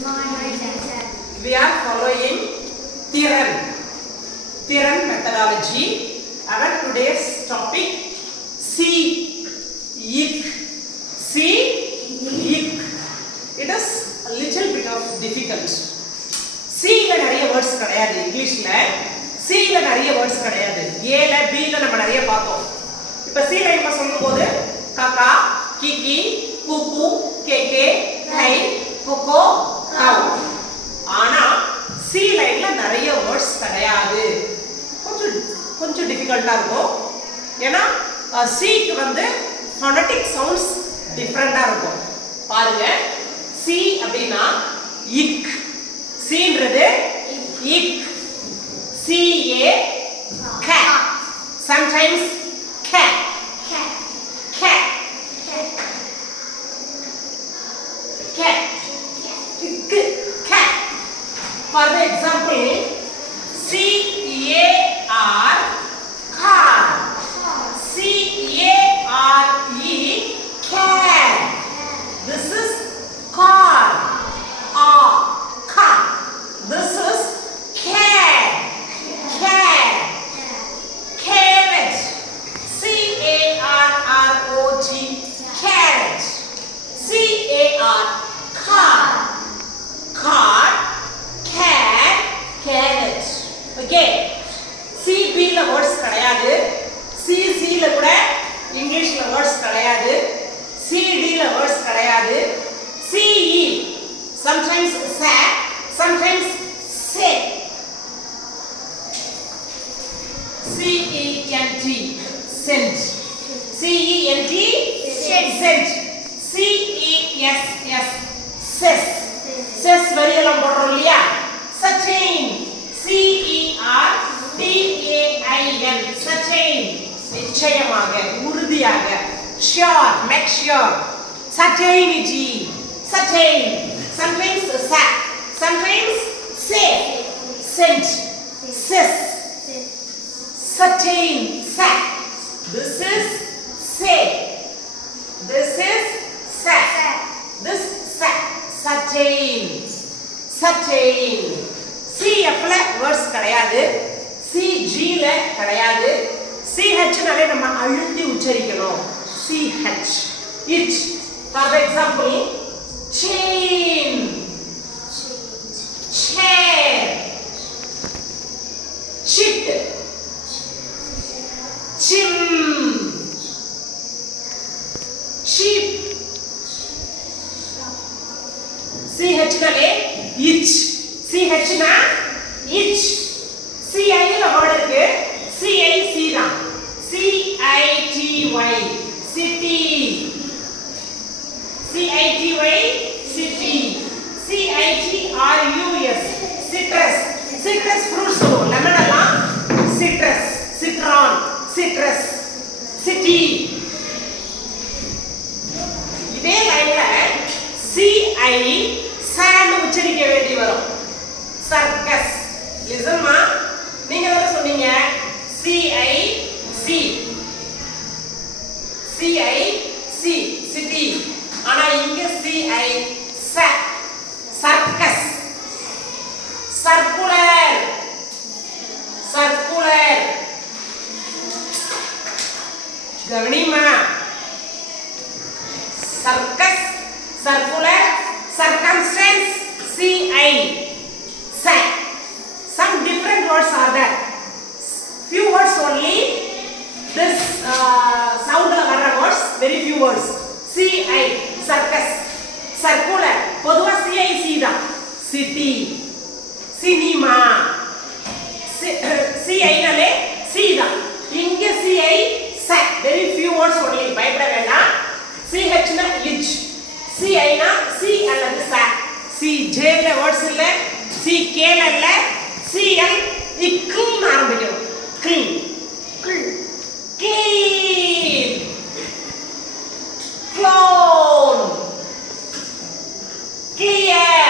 We are following Thiran methodology. Our today's topic see, ik. It is a little bit of difficult. See la nariya words kadayadu English la. See la nariya words kadayadu. A la B la நம்ம நிறைய பார்த்தோம். இப்ப C ல நம்ம சொல்லும்போது காக்கா, கிக்கி, குக்கு, KK, கை, கொக்கோ, கவ். ஆனா C லைன்ல நிறைய வேர்ட்ஸ் கிடையாது. கொஞ்சம் டிஃபிகல்ட்டா இருக்கும். ஏன்னா C க்கு வந்து phonetic sounds டிஃபரண்டா இருக்கும். பாருங்க C அப்படினா ik. C ன்றது ik. C A cat. Sometimes cat. Cat. Cat. For the example, C A R car. C A R E cat. This is car. Car. This is cat. Carrot. C A R R O T. Carrot. C A R car. Cat. Carrot. Okay. C B ல words கிடையாது. C ல கூட இங்கிலீஷ்ல words கிடையாது. C D ல words கிடையாது. C E sometimes sat, sometimes sit. C E N T scent. C E N T scent. C E S S cess. Cess வரியெல்லாம் போடுறோம் இல்லையா? Certain. C E R T A I N certain. நிச்சயமாக, உறுதியாக. Sure, make sure. Certainty. Certain. Sometimes sat, sometimes say. Scent. Cess. Certain. Sat. This is say. This is sat. This sat. Certain. CF ல words கிடையாது. CG ல கிடையாது. CH னாலே நம்ம அழுத்தி உச்சரிக்கணும். CH. It. For example, chain. Chair. Chit. Chim. Sheep. CH னாலே itch. CH னா itch. CI ல word இருக்கு. CIC தான். CITY city. CITY city. CITRUS citrus. Citrus fruits lemon எல்லாம் citrus. Citron. Citrus. City. இதே லைன்ல CI சான்னு உச்சரிக்க வேண்டி வரும். சர்க்கஸ். லிசன் மா, நீங்க என்ன சொன்னீங்க? CIC city. ஆனா இங்க CI சர்க்கஸ். சர்க்குலர். கவனிமா. Circus, circular, circumstance. CI sat. Some different words are there. Few words only. This sound la varra words, very few words. CI circus. Circular. பொதுவா CIC தான். City. Cinema. CI னாலே C தான். இங்க CI sat. Very few words only. பயப்பட வேண்டாம். CH னா itch. CI னா C அல்லது sat. CJ ல words இல்ல. CK ல இல்ல. CL இக்குன்னு ஆரம்பிக்கும். Clean. Clone. Clear.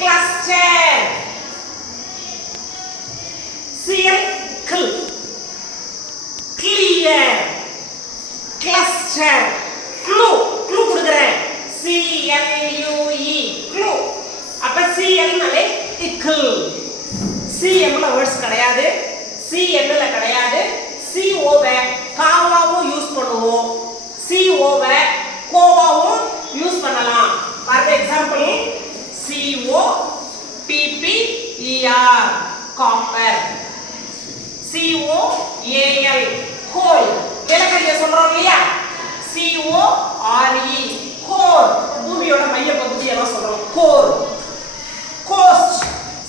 Cluster. CL clear. Cluster. Clue கொடுக்கிறேன். CLUE cycle. சிஎம்ல வேர்ட்ஸ் கிடையாது, சிஎன்ல கிடையாது. சிஓவை காவாவும் யூஸ் பண்ணுவோம், சிஓவை கோவாவும் யூஸ் பண்ணலாம். For example CO PPER copper, COAL coal, நிலக்கரியை சொல்றோம் இல்லையா, CORE கோர், பூமியோட மைய பகுதி எல்லாம் சொல்றோம் கோர். கோஸ்ட்,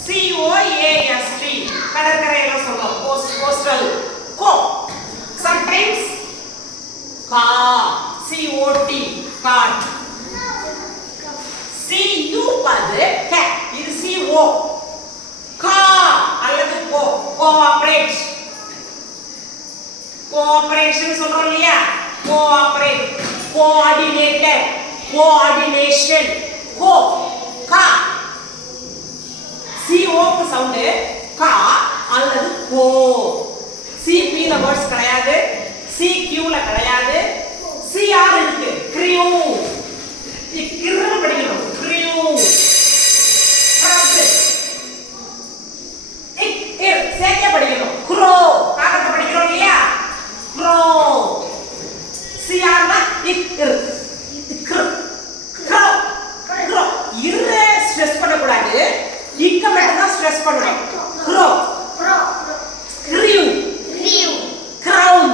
COAST கடற்கரை எல்லாம் சொல்றோம் கோஸ்ட், கோஸ்டல். கோ, சம்டைம்ஸ் கா, COT காட். CU பாது க, இது CO. கா அல்லது கோ, கோஆபரேட். கோஆபரேஷன் சொல்றோம் இல்லையா, கோஆபரேட். Coordinator, coordination. கோ, கா. CO க்கு சவுண்ட் கா அல்லது கோ. CP ல வேர்ட்ஸ் கிடையாது, CQ ல கிடையாது. CR இருக்கு, கிரியூ. கிர்ரு படிக்கணும், கிரியூ. சேக்க படிக்கணும், க்ரோ. காகத்தை படிக்கிறோம் இல்லையா, க்ரோ. CR னா இக்ர், இக்ர், க்ரோ, க்ரோ. இரு ஸ்ட்ரெஸ் பண்ணக்கூடாது, இக்க மட்டும் தான் ஸ்ட்ரெஸ் பண்ணணும். Crow, crew, crown.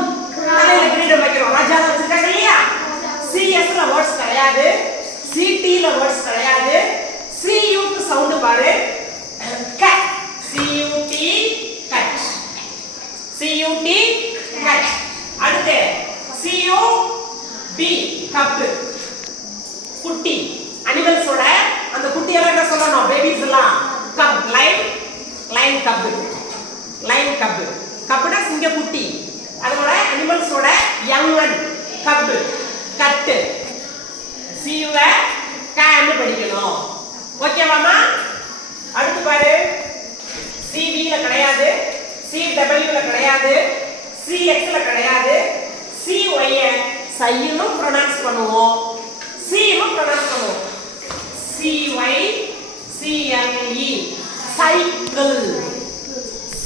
தலையில கிரீடம் வைக்கிறோம், ராஜா வச்சிருக்காங்க இல்லையா. CS ல வேர்ட்ஸ் கிடையாது, CT ல வேர்ட்ஸ் கிடையாது. CU க்கு சவுண்ட் பாரு, க. CUT cut, CUT cut. அடுத்து CUB கப், குட்டி. அனிமல்ஸோட அந்த குட்டி எல்லாம் என்ன சொல்லணும், பேபிஸ் எல்லாம் cub. Lion, lion cub, lion cub. கப்னா சிங்க குட்டி, அதோட அனிமல்ஸோட யங் ஒன் கப், கட். CUவ கான்னு படிக்கணும். ஓகேவாமா? அடுத்து பாரு, CB ல கிடையாது, CW ல கிடையாது, CX ல கிடையாது. CY சைனும் ப்ரொனவுன்ஸ் பண்ணுவோம், Cனும் ப்ரொனவுன்ஸ் பண்ணுவோம். CY CLE cycle.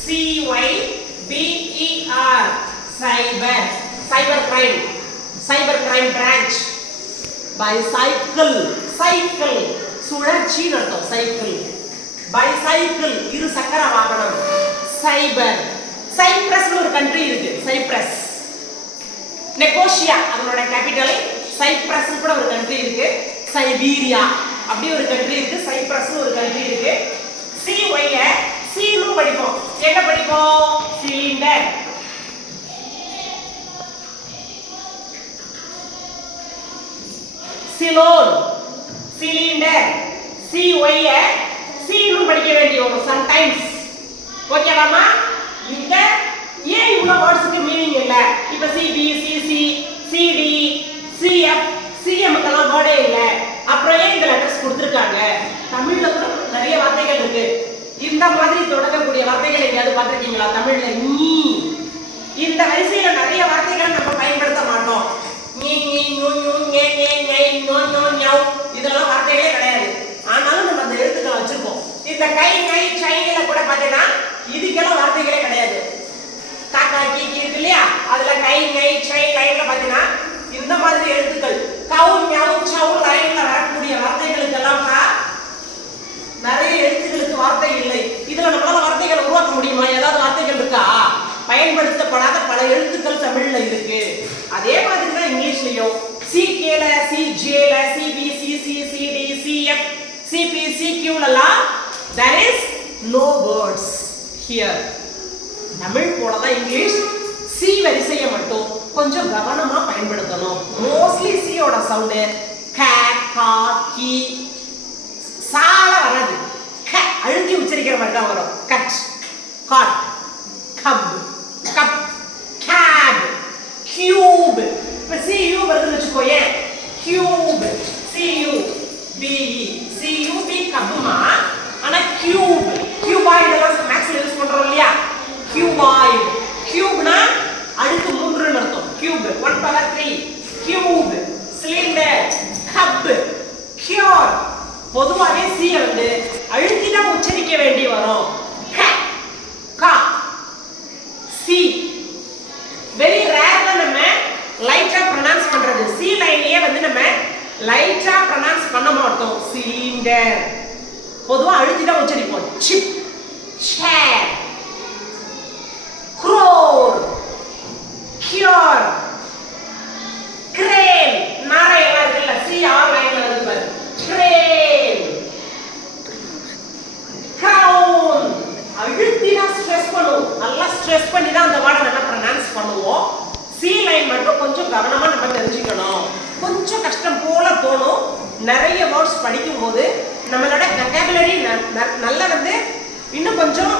CYBER cyber, cyber crime, cyber crime branch. Bicycle, cycle சுழற்சி அர்த்தம், சைக்கிள். பைசைக்கிள் இரு சக்கர வாகனம். சைபர், சைப்ரஸ்னு ஒரு கண்ட்ரி இருக்கு, சைப்ரஸ். நெகோஷியா அதனோட கேபிட்டல். சைப்ரஸ் கூட ஒரு கண்ட்ரி இருக்கு, சைபீரியா அப்படி ஒரு கண்ட்ரி இருக்கு, சைப்ரஸ்னு ஒரு கண்ட்ரி இருக்கு. CY சீனு படிப்போம், என்ன படிப்போம், சிலிண்டர். Ceylon, cylinder. CY சீனு படிக்க வேண்டிய வரும் சம்டைம்ஸ். ஓகேவாமா? இந்த ஏன் இவ்வளவு வேர்ட்ஸ்க்கு மீனிங் இல்ல? இப்ப CB, CC, CD, CF, CM க்கெல்லாம் வேர்டே இல்ல. அப்புறம் ஏன் இந்த லெட்டர்ஸ் கொடுத்திருக்காங்க? தமிழ்ல கூட நிறைய வார்த்தைகள் இருக்கு. இந்த மாதிரி தொடங்கக்கூடிய வார்த்தைகள் எங்கயாவது பார்த்திருக்கீங்களா தமிழ்ல? நீ இந்த வரிசையில நிறைய வார்த்தைகள் நம்ம பயன்படுத்த மாட்டோம். நீ நீ நூ நூ நே நே நை நோ நோ ஞௌ இதெல்லாம் வார்த்தைகளே கிடையாது. ஆனாலும் நம்ம அந்த எழுத்துக்களை வச்சிருக்கோம். இந்த கை கை சைல கூட பாத்தீங்கன்னா இதுக்கெல்லாம் வார்த்தைகளே கிடையாது. காக்கா கீக்கி இருக்கு இல்லையா, அதுல கை கை சை லைன்ல பாத்தீங்கன்னா இந்த மாதிரி எழுத்துக்கள் கவு ஞௌ சௌ லைன்ல வரக்கூடிய வார்த்தைகளுக்கெல்லாம் நிறைய எழுத்துக்களுக்கு வார்த்தை இல்லை. இதுல நம்மளால வார்த்தைகளை உருவாக்க முடியுமா? ஏதாவது வார்த்தைகள் இருக்கா? பயன்படுத்தப்படாத பல எழுத்துக்கள் தமிழ்ல இருக்கு. அதே மாதிரி தான் இங்கிலீஷ்லயும் CK ல, CJ ல, CB, CC, CD, CF, CP, CQ லலாம் there is no words here. Tamil போல தான் இங்கிலீஷ். C வரிசையை மட்டும் கொஞ்சம் கவனமா பயன்படுத்தணும். மோஸ்ட்லி C ஓட சவுண்ட் க, கா, கி, சால வராது. க அழுத்தி உச்சரிக்கிற மாதிரி தான் வரும். Cut, cot, cup, cup, cap, cube. இப்ப CU வருதுன்னு வச்சுக்கோயே, கியூப், CU BE, CUB கப்புமா. ஆனா கியூப், கியூபாய்டு எல்லாம் மேக்ஸ்ல யூஸ் பண்றோம் இல்லையா, கியூபாய்டு. கியூப்னா அடுத்து 3 அர்த்தம். Cube 1/3, cube, cylinder, cup, cure. பொதுவாவே C வந்து அழுத்தி தான் உச்சரிக்க வேண்டி வரும். கா சி வெரி ரேர் தான் நம்ம லைட்டா ப்ரொனவுன்ஸ் பண்றது. சி லைனையே வந்து நம்ம லைட்டா ப்ரொனவுன்ஸ் பண்ண மாட்டோம். சிலிண்டர் பொதுவா அழுத்தி தான் உச்சரிப்போம். சிப் சேர் crore cure crane நாரை எல்லாம் இருக்குல்ல சி ஆர் லைன்ல வருது பாரு. crane crown அழுத்தினா ஸ்ட்ரெஸ் பண்ணுவோம். நல்லா ஸ்ட்ரெஸ் பண்ணி தான் அந்த வேர்டை நல்லா ப்ரொனவுன்ஸ் பண்ணுவோம். சி லைன் மட்டும் கொஞ்சம் கவனமா நம்ம தெரிஞ்சுக்கணும். கொஞ்சம் கஷ்டம் போல தோணும். நிறைய வேர்ட்ஸ் படிக்கும்போது நம்மளோட vocabulary நல்லா வந்து இன்னும் கொஞ்சம்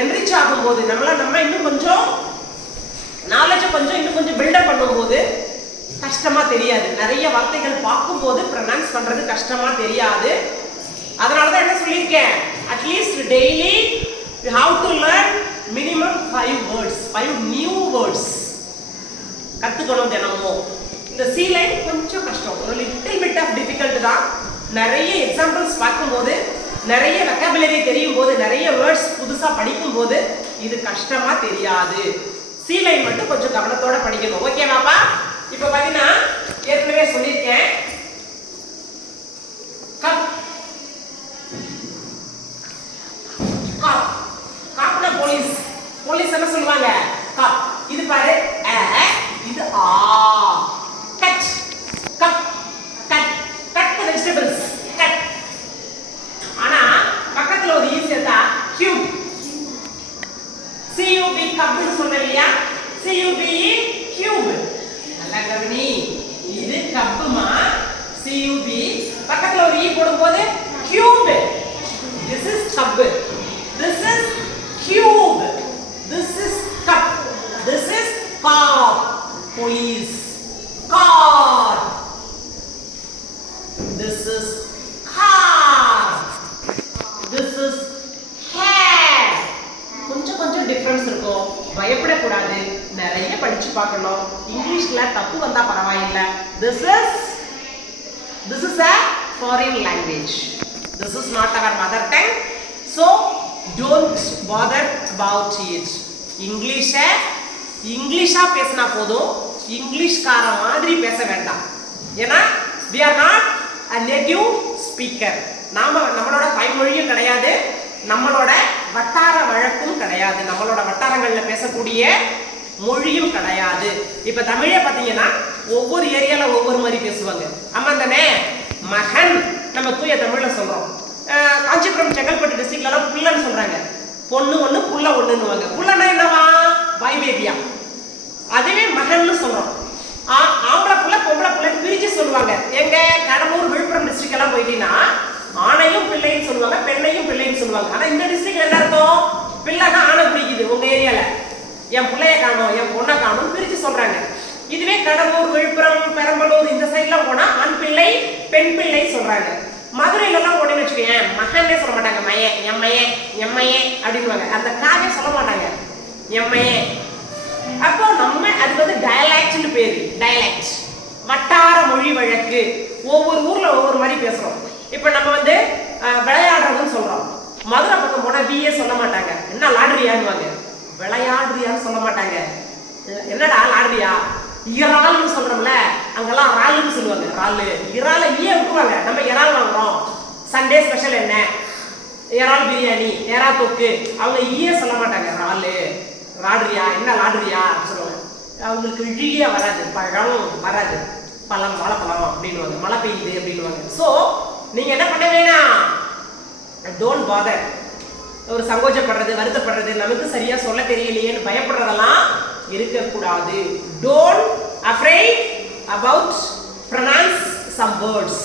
என்ரிச் ஆகும்போது நம்ம இன்னும் கொஞ்சம் நாலேஜ் இன்னும் கொஞ்சம் பில்டப் பண்ணும்போது கஷ்டமா தெரியாது. நிறைய வார்த்தைகள் பார்க்கும்போது ப்ரொனவுன்ஸ் பண்றது கஷ்டமா தெரியாது. அதனால தான் என்ன சொல்லியிருக்கேன், at least daily you have to learn minimum 5 words, 5 new words கத்துக்கணும் தினமும். இந்த சி லைன் கொஞ்சம் கஷ்டம், ஒரு லிட்டில் பிட் ஆஃப் டிஃபிகல்ட் தான். நிறைய எக்ஸாம்பிள்ஸ் பார்க்கும்போது, நிறைய vocabulary தெரியும் போது, நிறைய வேர்ட்ஸ் புதுசா படிக்கும் போது இது கஷ்டமா தெரியாது. சி லைன் மட்டும் கொஞ்சம் கவனத்தோட படிக்கணும். ஓகேவாப்பா? இப்போ பாத்தீங்கன்னா ஏற்கனவே சொல்லியிருக்கேன், கப் கப் காப்னா போலீஸ். போலீஸ் என்ன சொல்லுவாங்க? கப். இது பாரு அ, இது ஆ. Cut cup cut cut vegetables cut. ஆனா பக்கத்துல ஒரு ஈ சேர்த்தா கியூப். CUB கப்னு சொன்னேன் இல்லையா? CUB cube. நல்லா கவனி, இது கப்புமா CUB. பக்கத்துல ஒரு ஈ போடும்போது cube. This is cup. This is cube. This is cup. This is car. Police. Car. This is car. This is hair. கொஞ்சம் டிஃபரன்ஸ் இருக்கும். பயப்படக்கூடாது, நிறைய படிச்சு பார்க்கணும். இங்கிலீஷ்ல தப்பு வந்தா பரவாயில்லை. This is a foreign language. This is not our mother tongue. So don't bother about it. இங்கிலீஷா பேசினா போதும், இங்கிலீஷ்கார மாதிரி பேச வேண்டாம். ஏன்னா we are not a native speaker. நம்மளோட தாய்மொழியும் கிடையாது, நம்மளோட வட்டார வழக்கும் கிடையாது, நம்மளோட வட்டாரங்கள்ல பேசக்கூடிய மொழியும் கிடையாது. இப்ப தமிழே பாத்தீங்கன்னா ஒவ்வொரு ஏரியால ஒவ்வொரு மாதிரி பேசுவாங்க. ஆமா தானே? மகன் நம்ம தூய தமிழ்ல சொல்றோம். காஞ்சிபுரம் செங்கல்பட்டு டிஸ்ட்ரிக்ட்ல எல்லாம் புள்ளன்னு சொல்றாங்க. பொண்ணு ஒண்ணு புள்ள ஒண்ணுன்னுவாங்க. புள்ளனா என்னவா? பாய் பேபியா. அதுவே மகன்னு சொல்றோம். ஆம்பளை புள்ள பொம்பளை புள்ளன்னு பிரிச்சு சொல்லுவாங்க. எங்க கடலூர் விழுப்புரம் டிஸ்ட்ரிக்ட் எல்லாம் போயிட்டீங்கன்னா ஆணையும் பிள்ளைன்னு சொல்லுவாங்க, பெண்ணையும் பிள்ளைன்னு சொல்லுவாங்க. ஆனா இந்த டிஸ்ட்ரிக்ட்ல என்ன இருக்கும்? பிள்ளைனா ஆணை பிடிக்குது. உங்க ஏரியால என் பிள்ளைய காணும், என் பொண்ணை காணும் பிரிச்சு சொல்றாங்க. இதுவே கடலூர் விழுப்புரம் பெரம்பலூர் இந்த சைட்லாம் போனா ஆண் பிள்ளை பெண் பிள்ளை சொல்றாங்க. மதுரையில எல்லாம் போனேன்னு வச்சுக்கோங்க, மகன்னே சொல்ல மாட்டாங்க, மையே எம்மையே எம்மையே அப்படின்வாங்க. அந்த காவே சொல்ல மாட்டாங்க, எம்மையே. அப்போ நம்ம அது வந்து டயலாக்ட்னு பேரு. டயலாக்ட் வட்டார மொழி வழக்கு. ஒவ்வொரு ஊர்ல ஒவ்வொரு மாதிரி பேசுறோம். இப்போ நம்ம வந்து விளையாடுறதுன்னு சொல்றோம். மதுரை பக்கம் போனா விஏ சொல்ல மாட்டாங்க, என்ன லாடுறியான்னு. விளையாடுறியான்னு சொல்ல மாட்டாங்க, என்னடா லாடுறியா. இறால்னு சொல்றோம்ல, அங்கெல்லாம் ரால்னு சொல்லுவாங்க. ராலு இறால ஈய விட்டுருவாங்க. நம்ம இறால் வாங்குறோம், சண்டே ஸ்பெஷல் என்ன இறால் பிரியாணி, எறா தொக்கு. அவங்க ஈய சொல்ல மாட்டாங்க, ராலு ராடுறியா, என்ன லாடுறியா சொல்லுவாங்க. அவங்களுக்கு இழியா வராது, பழம் வராது, பழம் வாழைப்பழம் அப்படின்னுவாங்க, மழை பெய்யுது அப்படின்னுவாங்க. ஸோ நீங்க என்ன பண்ண வேணாம், டோன்ட் பாதர். ஒரு சங்கோஜப்படுறது, வருத்தப்படுறது, நமக்கு சரியா சொல்ல தெரியலையேன்னு பயப்படுறதெல்லாம் இருக்கக்கூடாது. Don't afraid about pronounce some words.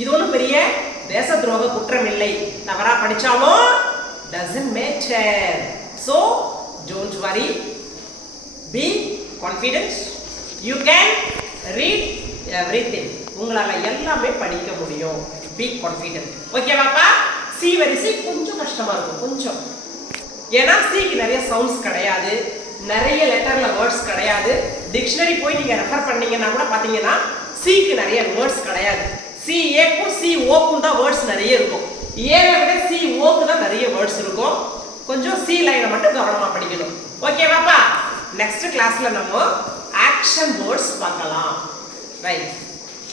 இது ஒன்றும் பெரிய தேச துரோக குற்றம் இல்லை. தவறா படிச்சாலும் doesn't matter. So don't worry, be confident. You can read everything. உங்களால எல்லாமே படிக்க முடியும். Be confident. ஓகேவாப்பா? சி வரிசை கொஞ்சம் கஷ்டமா இருக்கும், கொஞ்சம். ஏன்னா சிக்கு நிறைய சவுண்ட்ஸ் கிடையாது, நிறைய லெட்டர்ல வேர்ட்ஸ் கிடையாது. டிக்ஷனரி போய் நீங்க ரெஃபர் பண்ணீங்கன்னா கூட பாத்தீங்கன்னா சிக்கு நிறைய வேர்ட்ஸ் கிடையாது. சிஏக்கும் சிஓக்கும் தான் வேர்ட்ஸ் நிறைய இருக்கும். ஏவை விட சிஓக்கு தான் நிறைய வேர்ட்ஸ் இருக்கும். கொஞ்சம் சி லைனை மட்டும் கவனமா படிக்கணும். ஓகேவாப்பா? நெக்ஸ்ட் கிளாஸ்ல நம்ம ஆக்ஷன் வேர்ட்ஸ் பார்க்கலாம். ரைட்.